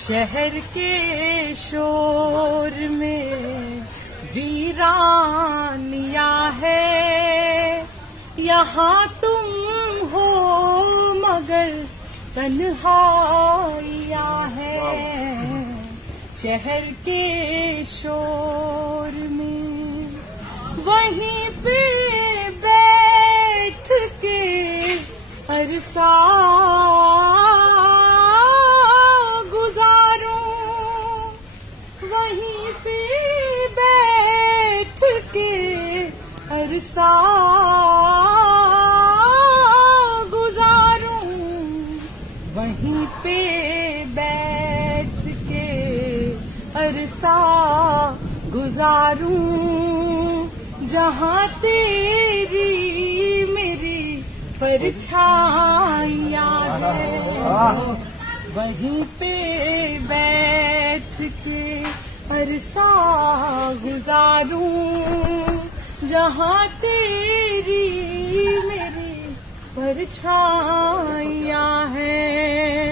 शहर के शोर में वीरानिया है, यहाँ तुम हो मगर तन्हाइया है। शहर के शोर में वहीं पे बैठ के अरसा वहीं पे बैठ के अरसा गुजारूं, वहीं पे बैठ के अरसा गुजारूं, जहाँ तेरी मेरी परछाइयाँ है। वहीं पे बैठ के अरसा गुजारूं, जहाँ तेरी मेरी परछाइयाँ हैं।